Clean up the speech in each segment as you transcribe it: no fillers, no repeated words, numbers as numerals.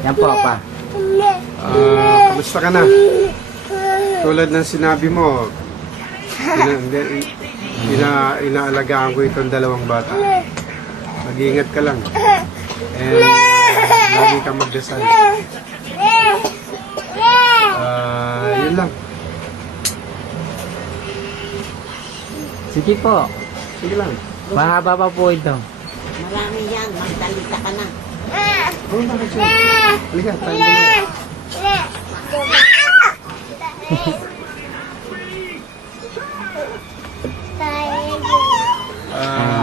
Yan po, pa. Kamusta ka na? Tulad ng sinabi mo, inaalagaan ko itong dalawang bata. Mag-iingat ka lang. And lagi kang magdasal. Yun lang. Sige po. Sige lang. Mahaba pa po ito. Marami yan. Magdalita ka na. Oh, bakit siya? Halika, tayo na.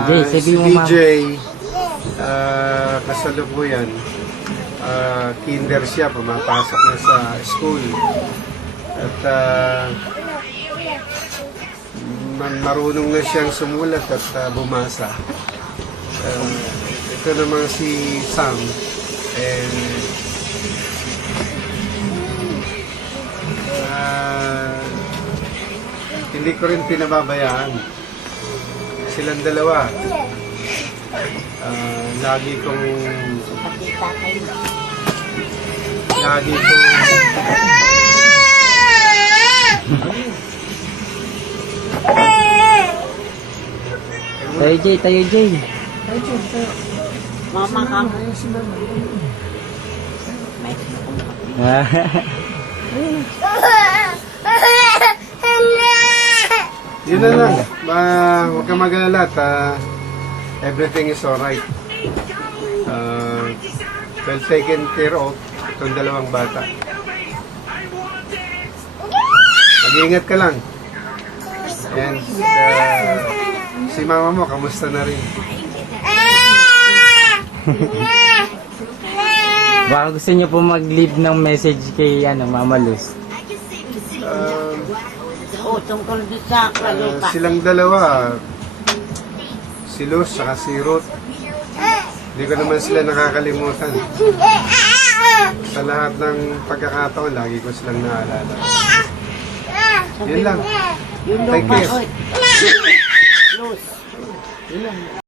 Jay, Si sabi mo, ma'am. DJ, kasalukuyan, kinder siya, pumapasok na sa school. At marunong na siyang sumulat at bumasa. Ito naman si Sam, hindi ko rin pinababayaan. Silang dalawa. Lagi kong Tayo, Jay. Tayo, Jay. Mama ka. Yun na lang. Huwag kang mag-alala at everything is alright. Well taken care of itong dalawang bata. Mag-iingat ka lang. And si mama mo, kamusta na rin? Baka gusto niyo po mag-leave ng message kay Mama Luz. Oo, tungkol din sa kalupa. Silang dalawa, si Luz saka si Ruth, hindi ko naman sila nakakalimutan. Sa lahat ng pagkakataon, lagi ko silang naalala. Yun lang. Yung Take lupa care. ko. Luz. Yun lang.